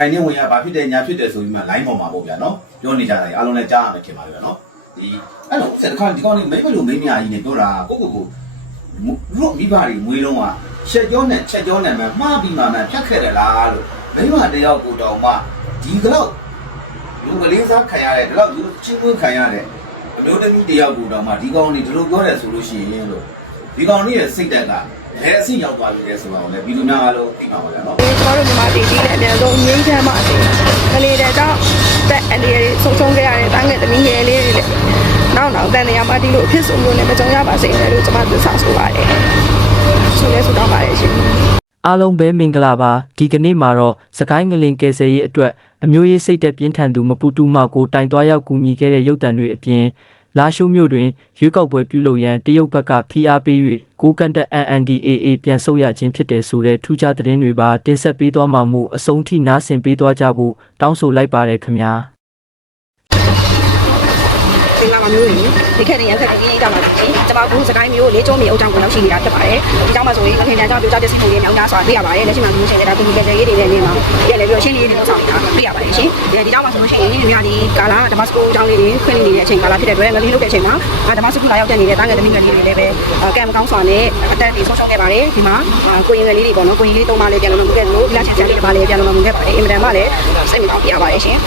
ခိုင်နေဝင်ရဘာဖြစ်တယ်ညာဖြစ်တယ်ဆိုပြီးမှ line ပေါ်မှာပေါ့ဗျာနော်ပြောနေကြတာအားလုံးလည်းကြားရမယ်ထင်ပါဗျာနော်ဒီအဲ့တော့စက်တခါဒီကောင်လေးမိမလို့မိမကြီးနေပြောတာကိုကိုကိုတို့မိဘတွေမွေးလုံးကရှက်ကြောနဲ့ချက်ကြောနဲ့မှမှားပြီးမှမှဖြတ်ခဲ့တယ်လားလို့မိမတယောက်ကိုတောင်မှဒီကတော့လူကလေးစားခံရတဲ့ဒီလောက်လူချင်းမွေးခံရတဲ့အမျိုးသမီးတယောက်ကိုတောင်မှဒီကောင်လေးဒီလိုပြောတယ်ဆိုလို့ရှိရင်လို့ ဒီကောင်လေးရဲ့စိတ်ဓာတ်ကလည်းအဆင့်ရောက်သွားပြီလေဆိုတော့လည်းပြည်သူများအားလုံးသိပါပါလားနော်ကျမတို့မြန်မာပြည်ကြီးလည်းအများဆုံးငြိမ်းချမ်းပါစေ။ကလေးတွေတော့တက်အလေးဆုံးဆုံးခဲ့ရတဲ့တာငယ်သမီးငယ်လေးတွေလည်းနောက်နောက်တန်နေရာမှာဒီလိုအဖြစ်ဆိုမျိုးနဲ့မကြုံရပါစေနဲ့လို့ကျမသစ္စာဆိုပါတယ်။ဆုလည်းဆုတောင်းပါတယ်ရှင်။အားလုံးပဲမင်္ဂလာပါဒီကနေ့မှာတော့စကိုင်းငလင်ကယ်ဆယ်ရေးအတွက်အမျိုးရေးစိတ်သက်ပြင်းထန်သူမပူတူမောက်ကိုတိုင်သွားရောက်ကူညီခဲ့တဲ့ရုပ်တံတွေအပြင် လာရှိုးမြို့တွင်ရွေးကောက်ပွဲပြုလုပ်ရန်တရုတ်ဘက်ကဖိအားပေး၍ကိုကန်တက် NNDAA ပြန်ဆုတ်ရခြင်းဖြစ်တယ်ဆိုတဲ့ထူးခြားသတင်းတွေပါတင်ဆက်ပေးသွားမှာမို့အဆုံးထိနားဆင်ပေးသွားကြဖို့တောင်းဆိုလိုက်ပါတယ်ခင်ဗျာမင်္ဂလာပါမျိုးတွေ ဒီခက်တဲ့ရန်ဆက်တဲ့ကြီးအိတ်တာမှာရှင်ကျမကစကိုင်းမျိုးလေးကျုံးမြေအုပ်ချောင်းကိုရောက်ရှိနေတာဖြစ်ပါတယ်ဒီကြောင့်မှဆိုရင်ငခင်တန်ကြောင့်ပြကြပစ္စည်းမှုတွေမြောက်များစွာတွေ့ရပါတယ်လက်ရှိမှာမျိုးရှင်တဲ့ဒါကူညီကြရေးတွေနဲ့နေမှာပြလည်းပြီးတော့ရှင်းလေးတွေလုပ်ဆောင်နေတာတွေ့ရပါတယ်ရှင်ဒီကြောင့်မှဆိုလို့ရှိရင်ဒီများဒီကာလာဒမတ်စကိုအကြောင်းလေးတွေခွင့်နေတဲ့အချိန်ကာလာဖြစ်တဲ့အတွက်ငလေးလုပ်တဲ့အချိန်မှာဒမတ်စကိုလာရောက်တဲ့နေတဲ့တာငယ်သမီးငယ်လေးတွေလည်းပဲကံမကောင်းစွာနဲ့အတန်းတွေဆုံးရှုံးခဲ့ပါတယ်ဒီမှာကိုရင်ငယ်လေးတွေပေါ့နော်ကိုရင်လေးသုံးပါလေးပြန်လို့မခဲ့လို့ဒီလာချင်းစံလေးတစ်ပါလေးပြန်လို့မခဲ့ပါတယ်အင်မတန်မှလည်းစိတ်မကောင်းပြရပါတယ်ရှင်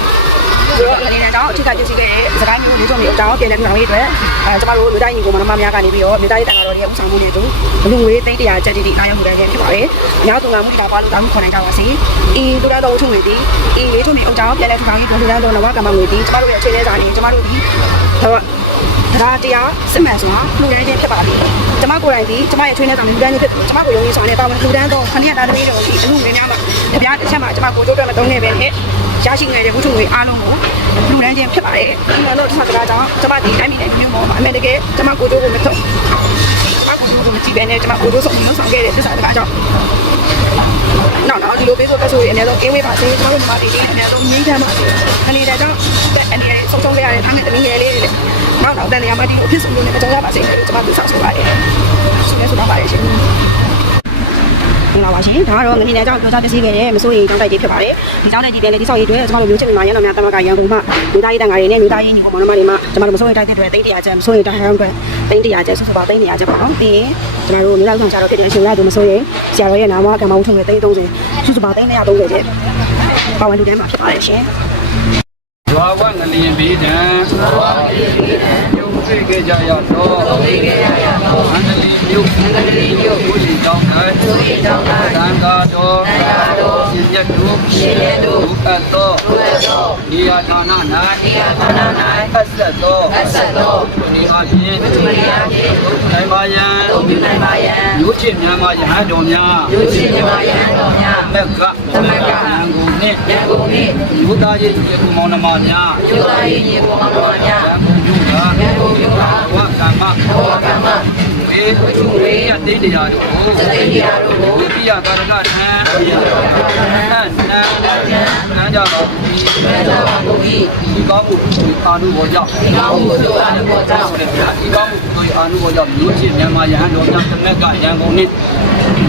ဆိုတော့အနေနဲ့တော့အထူးကပြုစုခဲ့တဲ့စကိုင်းမျိုးလေးစုံမျိုးအကြောင်းပြန်လည်ပြောင်းရေးအတွက်အဲကျမတို့လူတိုင်းညီကိုမနမများကနေပြီးတော့မြေသားရေးတန်တော်ရဲ့ဥဆောင်မှုတွေတို့ဘလူငွေသိန်း100ကျပ်တိတိအားရောက်မှုတွေဖြစ်ပါတယ်။များသူငါမှုတာပါလို့တာမှုခေါ်နိုင်ကြပါစေ။အေးဒူရတော်ထုံငွေဒီအေးလေးထုံမျိုးအကြောင်းပြန်လည်ထူထောင်ရေးဒူရတော်နဝကမ္မငွေဒီကျမတို့ရဲ့အခြေအနေစာနေကျမတို့ဒီတော့ဒါတရားစစ်မှန်စွာလူတိုင်းချင်းဖြစ်ပါလိမ့်။ကျမကိုယ်တိုင်ဒီကျမရဲ့ထွေးနေတာလူတိုင်းချင်းဖြစ်ကျမကိုယုံကြည်စွာနဲ့တာဝန်လူတိုင်းတော့ခဏရတာတမီးတော်ဒီအမှုငွေများမှာတပြားတစ်ချက်မှာကျမကိုကြိုးတော့မတုံးနေပဲနဲ့ ရရှိငွေတဲ့ဝတ္ထုငွေအားလုံးကိုလူတိုင်းချင်းဖြစ်ပါတယ်။ဒီလိုတော့တစ်ခါတခါကြောင့်ကျမဒီတိုင်းပြည်တိုင်းမျိုးမှာအမေတကယ်ကျမကိုကြိုးကိုမထုံးကျမကိုကြိုးကိုမကြည့်ပဲနဲ့ကျမကိုကြိုးဆောင်လို့ဆောင်ခဲ့တဲ့တစ်ခါတခါကြောင့်နောက်တော့ဒီလိုပေးဆိုကဆိုရင်အများဆုံးအင်းဝေးပါစေကျမတို့ဒီမှာဒီအများဆုံးငြိမ်းချမ်းပါစေအနေနဲ့ကြောင့်အနေနဲ့ဆုံးဆုံးခဲ့ရတဲ့အားနဲ့တမီးငယ်လေးတွေလည်းနောက်တော့တန်နေရာမှာဒီလိုအဖြစ်ဆုံးလို့လည်းမကြုံရပါစေလို့ကျမသစ္စာဆိုပါတယ်ရှင်လည်းဆိုတော့ပါတယ်ရှင် မင်္ဂလာပါရှင်ဒါကတော့ငနေနဲ့အကြောင်းပြောကြားပစ္စည်းပဲမစိုးရင်တောင်းတိုက်ကြီးဖြစ်ပါတယ်ဒီကြောင်းတိုက်ကြီးပြန်လေဒီဆောက်ရေးအတွက်ကျွန်တော်တို့မျိုးချစ်မြန်မာရန်တော်များတမကရန်ကုန်မှလူသားရေးတန်ခါတွေနဲ့လူသားရေးညီကိုမောင်နှမတွေမှကျွန်တော်တို့မစိုးရင်တိုက်တဲ့အတွက်တိတ်တရာကျန်မစိုးရင်တိုက်ဟန်အတွက်တိတ်တရာကျန်စုစုပေါင်းတိတ်တရာကျန်ပါတော့ပြီးရင်ကျွန်တော်တို့လူသားဆောင်ကြတော့ဖြစ်တဲ့အချိန်ရတို့မစိုးရင်ဆရာတော်ရဲ့နာမကမ္ဘာဦးထုံးရဲ့တိတ်30စုစုပေါင်းတိတ်130ကျန်ပါဝင်လူတန်းမှာဖြစ်ပါတယ်ရှင်ရွာဝငလျင်ပြီးတံရွာဝငလျင်ပြီးတံယုံသိကြကြရတော့ယုံသိကြကြရ တော့အန္တလီမြုပ်အန္တလီမြုပ်ဘုရားကြောင့်၌ဘုရားကြောင့်၌သံဃာတော်သံဃာတော်ရှင်ရတုရှင်ရတုဘုအပ်တော်ဘုအပ်တော်ဒီယာဌာန၌ဒီယာဌာန၌အဆက်တော်အဆက်တော်ဒီအပြင်ဒီအပြင်ဘုနိုင်ပါယံဘုနိုင်ပါယံယုချစ်များမှာယဟန်တော်များယုချစ်များမှာယဟန်တော်များမက်ကမက်ကရန်ကုန်နှင့်ရန်ကုန်နှင့်ဘုရားရဲ့ဒီမောင်နှမများယူလာရင်ရေပေါ်မှာတော့ညာရန်ကုန်ယူတာရန်ကုန်ယူတာဝက မ္မဘောကမ္မဝေဝိဝေယတိတရားတို့ကိုသတိတရားတို့ကိုဝိပိယကာရကထံနန္နနန္ကြပါဘုရားသစ္စာဘုရားဒီကောင်းမှုဒီအာနုဘောကြောင့်ဒီကောင်းမှုတို့အားလုံးပေါ်ကြောင့်ဒီကောင်းမှုဒီအာနုဘောကြောင့်မြို့ချင်းမြန်မာရဟန်းတော်များသမက်ကရန်ကုန်နှင့်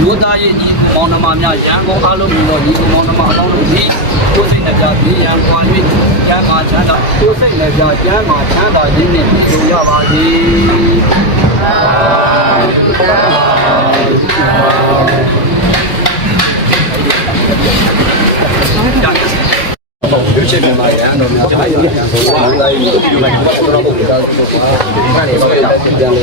မြို့သားရဲ့ဒီမောင်နှမများရန်ကုန်အားလုံးမြို့တော်ဒီမောင်နှမအလောင်းတို့ဒီကိုယ်စိတ်နဲ့ကြပြီးရန်ကွာ၍ကျမ်းမာချမ်းသာကိုယ်စိတ်နဲ့ကြကျမ်းမာချမ်းသာခြင်းနဲ့ပြုရပါစေရွှေ ချင်မြန်မာရန်တော်များကြားရအောင်ဘုရားတိုင်းဒီလိုမျိုးတော့ဘုရားဘုရားဒ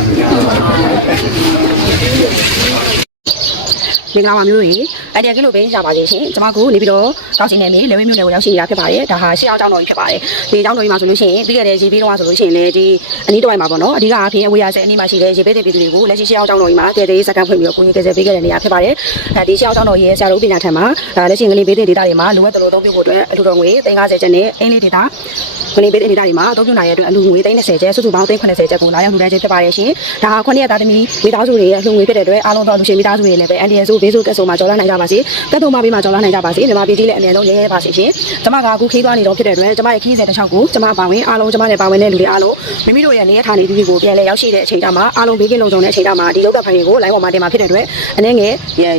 မင်္ဂလာပါမျိုးတွေအန်ဒီကင်းလို့ပဲရပါစေရှင်ကျွန်မကိုနေပြီးတော့ကောင်းစင်နေမြေလေဝင်းမျိုးနယ်ကိုရောက်ရှိနေတာဖြစ်ပါတယ်ဒါဟာရှေ့အောင်ကျောင်းတော်ကြီးဖြစ်ပါတယ်ဒီကျောင်းတော်ကြီးမှာဆိုလို့ရှိရင်ပြီးခဲ့တဲ့ရေပေးတော့ဆိုလို့ရှိရင်လည်းဒီအနီးတစ်ဝိုက်မှာပေါ့နော်အဓိကအဖြစ်အဝေးရဆဲအနီးမှာရှိတဲ့ရေပေးတဲ့ပြည်သူတွေကိုလက်ရှိရှေ့အောင်ကျောင်းတော်ကြီးမှာတည်တည်စကန်ဖွင့်ပြီးတော့ကိုကြီးကယ်ဆယ်ပေးခဲ့တဲ့နေရာဖြစ်ပါတယ်အဲဒီရှေ့အောင်ကျောင်းတော်ကြီးရဲ့ဆရာတော်ပညာထံမှာဒါလက်ရှိငလင်းပေးတဲ့ဒေတာတွေမှာလိုအပ်တယ်လို့အသုံးပြုဖို့အတွက်အထူတော်ငွေ350ကျပ်နဲ့အင်းလေးဒေတာငလင်းပေးတဲ့ဒေတာတွေမှာအသုံးပြုနိုင်ရတဲ့အတွက်အလူငွေ330ကျပ်စုစုပေါင်း380ကျပ်ကိုလာရောက်လူတန်းခြင်းဖြစ်ပါတယ်ရှင်ဒါဟာခုနှစ်ရက်သားသမီးမိသားစုတွေရဲ့အလှငွေဖြစ်တဲ့အတွက်အားလုံးသောလူရှင်မိသားစုတွေလည်းပဲအန်ဒီယန်ဆိုဘေးဆိုကက်ဆိုမှာကြော်လာနိုင်ကြပါစေကတ်တုံမပေးမှာကြော်လာနိုင်ကြပါစေမြန်မာပြည်ကြီးလည်းအမြဲတမ်းရဲရဲပါစေရှင်ကျမကအခုခေးသွားနေတော့ဖြစ်တဲ့အတွက်ကျမရဲ့ခီးစဉ်တစ်ချောင်းကိုကျမပါဝင်အားလုံးကျမနဲ့ပါဝင်တဲ့လူတွေအားလုံးမိမိတို့ရဲ့နေရထားနေသူတွေကိုပြန်လဲရောက်ရှိတဲ့အချိန်ကမှအားလုံးဘေးကင်းလုံခြုံတဲ့အချိန်ကမှဒီရုပ်သက်ဖိုင်တွေကို live ပေါ်မှာတင်မှာဖြစ်တဲ့အတွက်အနေငယ်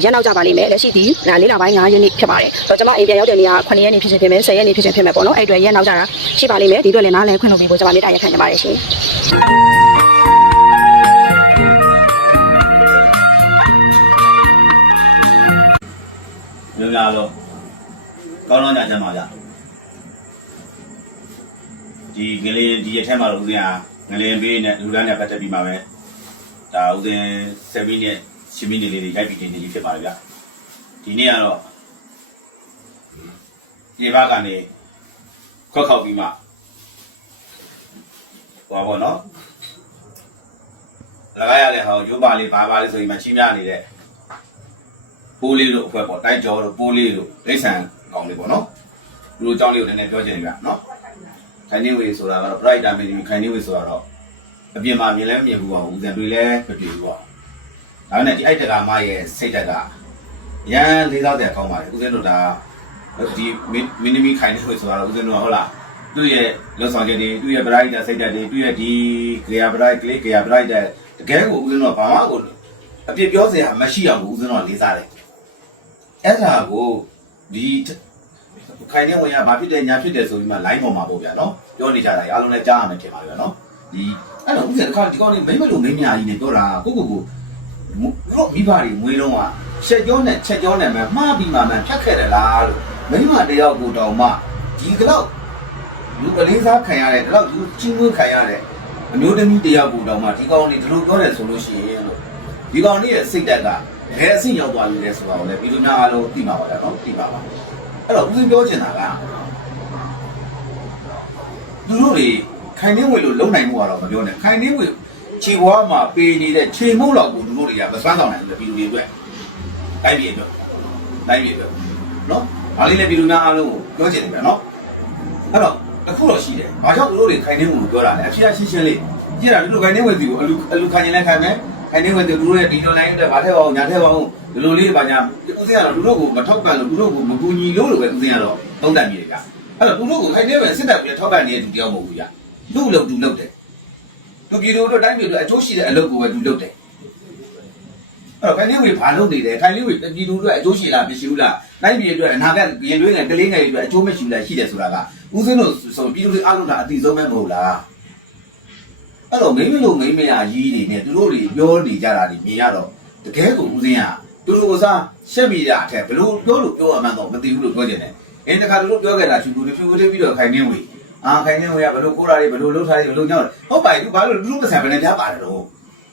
ရက်နောက်ကြပါလိမ့်မယ်လက်ရှိဒီလေးလပိုင်း9ရက်နေ့ဖြစ်ပါတယ်ဆိုတော့ကျမအိမ်ပြန်ရောက်တဲ့နေရာ9ရက်နေ့ဖြစ်ခြင်းဖြစ်မယ်10ရက်နေ့ဖြစ်ခြင်းဖြစ်မယ်ပေါ့နော်အဲ့အတွက်ရက်နောက်ကြတာရှိပါလိမ့်မယ်ဒီအတွက်လည်းနားလည်ခွင့်လုပ်ပြီးကိုကျမမေတ္တာရက်ခံကြပါတယ်ရှင် မျိုးများလို့ကောင်းတော့ညချမ်းပါဗျဒီငလင်းဒီရက်ထဲမှာလို့ဦးဇင်းဟာငလင်းပေးနဲ့လူတန်းနဲ့ပတ်သက်ပြီးမှပဲဒါဦးဇင်း7မိနစ်10မိနစ်လေးတွေရိုက်ပြီးတင်နေပြီဖြစ်ပါလေဗျဒီနေ့ကတော့ဒီဘက်ကနေခွက်ခောက်ပြီးမှဟောပါတော့လကားရတဲ့ဟောရုပ်ပါလေးပါပါလေးဆိုရင်မှချင်းများနေတဲ့ ပိုးလေးလို့အဖွဲ့ပေါ့တိုက်ကျော်လို့ပိုးလေးလို့ဒိဋ္ဌံကောင်းလေးပေါ့နော်လူတို့အကြောင်းလေးကိုနည်းနည်းပြောချင်ကြနော်ခိုင်နေဝေဆိုတာကတော့ brighter mini ခိုင်နေဝေဆိုတာတော့အပြင်မှာမြင်လဲမမြင်ဘူးပေါ့ဦးဇံတွေလည်းမပြေဘူးပေါ့ဒါနဲ့ဒီအိုက်တကာမရဲ့စိတ်တက်ကရန်လေးစားတဲ့ကောင်းပါလေဦးဇင်းတို့ဒါဒီမင်းမီခိုင်နေဝေဆိုတာတော့ဦးဇင်းတို့ဟုတ်လားသူ့ရဲ့လွတ်ဆောင်ချက်တွေသူ့ရဲ့ brighter စိတ်တက်တွေသူ့ရဲ့ဒီ clear bright clay clear bright တကယ်ကိုဦးဇင်းတို့ဘာမှကိုအပြစ်ပြောစရာမရှိအောင်ဦးဇင်းတို့လေးစားတယ် အဲ့ဒါကိုဒီခိုင်နေဝင်ရဘာဖြစ်တယ်ညာဖြစ်တယ်ဆိုပြီးမှ line ပေါ်မှာပေါ့ဗျာနော်ပြောနေကြတာအားလုံးလည်းကြားရမယ်ထင်ပါဗျာနော်ဒီအဲ့တော့ဥစ္စာတစ်ခါဒီကောင်လေးမိမလို့မင်းညာကြီးနေပြောတာကိုကိုကိုတို့မိဘတွေမွေးတော့ကချက်ကြောနဲ့ချက်ကြောနဲ့မှမှားပြီးမှမှဖြတ်ခဲ့တယ်လားလို့မိမတယောက်ကိုတောင်မှဒီကတော့လူကလေးစားခံရတဲ့တော့လူချင်းမွေးခံရတဲ့အမျိုးသမီးတယောက်ကိုတောင်မှဒီကောင်လေးဒီလိုပြောတယ်ဆိုလို့ရှိရင်လို့ဒီကောင်လေးရဲ့စိတ်ဓာတ်က ဘယ်အဆင့်ရောက်သွားပြီလဲဆိုတာကိုလည်းပြည်သူများအားလုံးသိမှာပါလားနော်သိပါပါအဲ့တော့ဦးစင်းပြောချင်တာကသူတို့တွေခိုင်နှင်းဝေလို့လုံနိုင်မှုကတော့မပြောနဲ့ခိုင်နှင်းဝေခြေဘွားမှာပေးနေတဲ့ခြေမုတ်လောက်ကိုသူတို့တွေကမစွမ်းဆောင်နိုင်ဘူးပြည်သူတွေအတွက်တိုင်းပြည်အတွက်တိုင်းပြည်အတွက်နော်ဒါလေးလည်းပြည်သူများအားလုံးကိုပြောချင်တယ်ဗျာနော်အဲ့တော့အခုတော့ရှိတယ်ဘာကြောင့်သူတို့တွေခိုင်နှင်းဝေလို့ပြောတာလဲအဖြစ်အရှင်းရှင်းလေးကြည့်တာသူတို့ခိုင်နှင်းဝေစီကိုအလူအလူခံရင်လည်းခံမယ် ခိုင်နေဝင်သူတို့ရဲ့ဒီလိုလိုင်းအတွက်ဗာထဲပါအောင်ညာထဲပါအောင်ဒီလိုလေးပါညာဦးစင်းကတော့သူတို့ကိုမထောက်ပံ့လို့သူတို့ကိုမကူညီလို့လို့ပဲဦးစင်းကတော့သုံးသပ်မိတယ်ကအဲ့တော့သူတို့ကိုခိုင်နေဝင်စစ်တပ်ပြီးထောက်ပံ့နေတဲ့သူတယောက်မဟုတ်ဘူးကြာလူလို့သူလုပ်တယ်သူပြည်သူတို့တိုင်းပြည်တို့အကျိုးရှိတဲ့အလုပ်ကိုပဲသူလုပ်တယ်အဲ့တော့ခိုင်နေဝင်ဘာလုပ်နေလဲခိုင်နေဝင်ပြည်သူတို့အကျိုးရှိလားမရှိဘူးလားတိုင်းပြည်အတွက်အနာဂတ်ရင်တွင်းငယ်ကလေးငယ်တွေအတွက်အကျိုးမရှိဘူးလားရှိတယ်ဆိုတာကဦးစင်းတို့ဆိုပြည်သူတွေအားလုံးကအတိဆုံးပဲမဟုတ်လား အဲ့တော့မိမလို့မိမရကြီးတွေနဲ့သူတို့တွေပြောနေကြတာတွေမြင်ရတော့တကယ်ကိုဦးစင်းကသူတို့ကစားရှက်မိတာအထက်ဘလို့ပြောလို့ပြောရမှန်းတော့မသိဘူးလို့ပြောကြတယ်။အင်းတခါသူတို့ပြောခဲ့တာချူတူဖြူဖြူပြီးတော့ခိုင်နေဝေအာခိုင်နေဝေကဘလို့ကိုးတာတွေဘလို့လှုပ်ထားတွေဘလို့ညောင်းဟုတ်ပါဘူးဘာလို့လူလူပစံပဲနဲ့ကြားပါတယ်တော့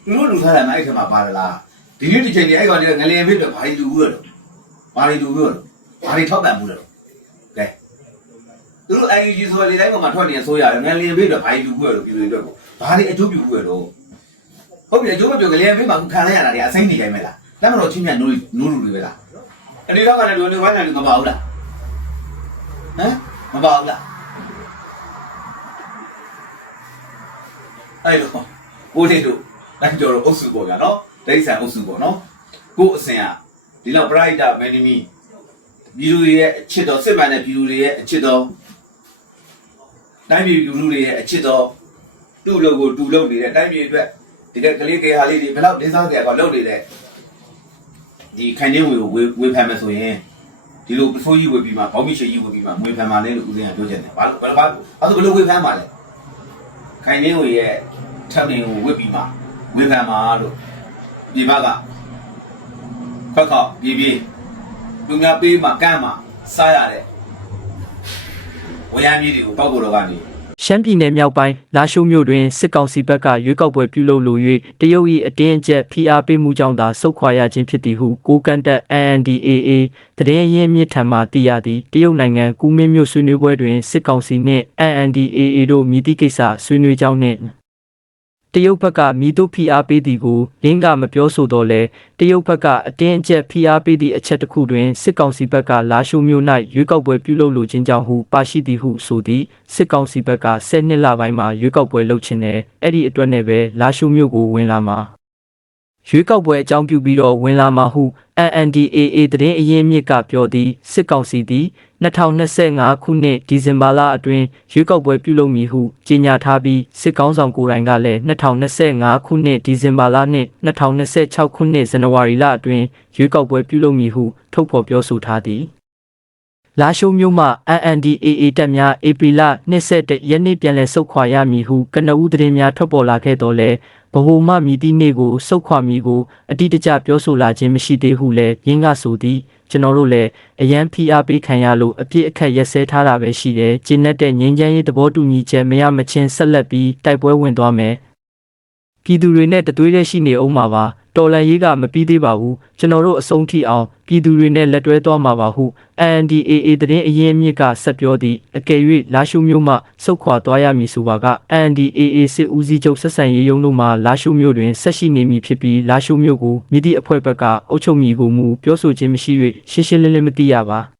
သူတို့လူထားတယ်မအဲ့ထက်မှာပါတယ်လားဒီနေ့ဒီချိန်ကြီးအဲ့ကောင်တွေကငလျင်ဖိတော့ဘာတွေလူဘူးတော့ဘာတွေလူဘူးတော့ဘာတွေထောက်ပံ့ဘူးတော့ကဲသူတို့ IUG ဆိုလေတိုင်းမှာထွက်နေဆိုရတယ်ငလျင်ဖိတော့ဘာတွေလူဘူးတော့ပြည်သူတွေအတွက်ကို ဘာတွေအကျိုးပြုဘူးတော့ဟုတ်ပြီအကျိုးမပြုကလေးမေးမှာခံရရတာတွေအစိမ့်နေတိုင်းပဲလားလက်မတော်ချင်းမြတ်နိုးနိုးလူတွေပဲလားအနေတော့ကလည်းလူတွေဝိုင်းနေလူမပါဘူးလားဟမ်မပါဘူးလားအဲ့လိုကိုလေးတို့တိုင်းကျော်တော့အုပ်စုပေါ့ဗျာနော်ဒိဋ္ဌံအုပ်စုပေါ့နော်ကိုအစင်ကဒီလောက် brighter enemy ပြည်သူတွေရဲ့အချစ်တော်စစ်မှန်တဲ့ပြည်သူတွေရဲ့အချစ်တော်တိုင်းပြည်လူလူတွေရဲ့အချစ်တော် တူလို့ကိုတူလို့နေတဲ့တိုင်းပြည်အတွက်ဒီကကလေးကေဟာလေးတွေဘယ်တော့လေးစားကြကောလုပ်နေတဲ့ဒီခိုင်နေဝေကိုဝေဝေဖန်မယ်ဆိုရင်ဒီလိုပစိုးကြီးဝေပြီးမှဘောင်းမရှိကြီးဝေပြီးမှဝေဖန်ပါလေလို့ဦးဇင်းကပြောချင်တယ်ဘာလို့ဘာလို့ဘာလို့ဘယ်လိုဝေဖန်ပါလဲခိုင်နေဝေရဲ့ထပ်နေကိုဝေပြီးမှဝေဖန်ပါလို့ဒီဘက်ကခက်ခေါပြေးပြေးလူများပေးမှကမ်းမှစားရတဲ့ဝရမ်းကြီးတွေကိုပောက်ဖို့တော့ကနေ ရှရှမ်းပြည်နယ်မြောက်ပိုင်းလာရှိုးမြို့တွင်စစ်ကောင်စီဘက်ကရွေးကောက်ပွဲပြုလုပ်လို၍တရုတ်၏အတင်းအကျပ်ဖိအားပေးမှုကြောင့်သာဆုတ်ခွာရခြင်းဖြစ်သည်ဟုကိုကန့်တက် NNDAA တရင်ရင်းမြစ်ထံမှသိရသည်တရုတ်နိုင်ငံကူမင်းမြို့ဆွေးနွေးပွဲတွင်စစ်ကောင်စီနှင့် NNDAA တို့မြည်သည့်ကိစ္စဆွေးနွေးကြောင်းနှင့် တရုတ်ဘက်ကမိတို့ဖိအားပေးသည်ကိုလင်းကမပြောဆိုတော့လဲတရုတ်ဘက်ကအတင်းအကျပ်ဖိအားပေးသည့်အချက်တစ်ခုတွင်စစ်ကောင်စီဘက်ကလာရှိုးမြို့၌ရွေးကောက်ပွဲပြုလုပ်လိုခြင်းကြောင့်ဟုပါရှိသည်ဟုဆိုသည်စစ်ကောင်စီဘက်က10နှစ်လပိုင်းမှာရွေးကောက်ပွဲလုပ်ခြင်းနဲ့အဲ့ဒီအတွက်နဲ့ပဲလာရှိုးမြို့ကိုဝင်လာမှာ ရွေးကောက်ပွဲအကြောင်းပြုပြီးတော့ဝင်လာမှာဟု NNDAA တရင်အရင်မြစ်ကပြောသည်စစ်ကောင်စီသည်2025ခုနှစ်ဒီဇင်ဘာလအတွင်းရွေးကောက်ပွဲပြုလုပ်မည်ဟုကြေညာထားပြီးစစ်ကောင်ဆောင်ကိုယ်တိုင်ကလည်း2025ခုနှစ်ဒီဇင်ဘာလနှင့်2026ခုနှစ်ဇန်နဝါရီလအတွင်းရွေးကောက်ပွဲပြုလုပ်မည်ဟုထုတ်ဖော်ပြောဆိုထားသည်လာရှိုးမြို့မှ NNDAA တပ်များဧပြီလ22ရက်နေ့ပြန်လည်ဆုတ်ခွာရမည်ဟုကနဦးသတင်းများထွက်ပေါ်လာခဲ့တော့လဲ ဗဟိုမှမြည်သည့်နေ့ကိုဆုတ်ခွာမည်ကိုအတိအကျပြောဆိုလာခြင်းမရှိသေးဟုလည်းရင်းကဆိုသည်ကျွန်တော်တို့လည်းအရန်ဖိအားပေးခံရလို့အပြစ်အခက်ရက်စဲထားတာပဲရှိတယ်ကျင်းတဲ့ငင်းချမ်းရေးသဘောတူညီချက်မရမချင်းဆက်လက်ပြီးတိုက်ပွဲဝင်သွားမယ်ပြည်သူတွေနဲ့တသွေးတည်းရှိနေအောင်မှာပါ တော်လန်ရေးကမပြီးသေးပါဘူးကျွန်တော်တို့အဆုံးထိအောင်ပြည်သူတွေနဲ့လက်တွဲသွားမှာပါဟု NDAA တရင်အရင်အမြစ်ကဆက်ပြောသည့်အကယ်၍လာရှုမျိုးမှစုတ်ခွာသွားရမည်ဆိုပါက NDAA စစ်ဦးစီးချုပ်ဆက်ဆံရေးရုံးတို့မှလာရှုမျိုးတွင်ဆက်ရှိနေမည်ဖြစ်ပြီးလာရှုမျိုးကိုမြစ်သည့်အဖွဲ့ဘက်ကအုပ်ချုပ်မည်ကိုမူပြောဆိုခြင်းမရှိ၍ရှင်းရှင်းလင်းလင်းမသိရပါ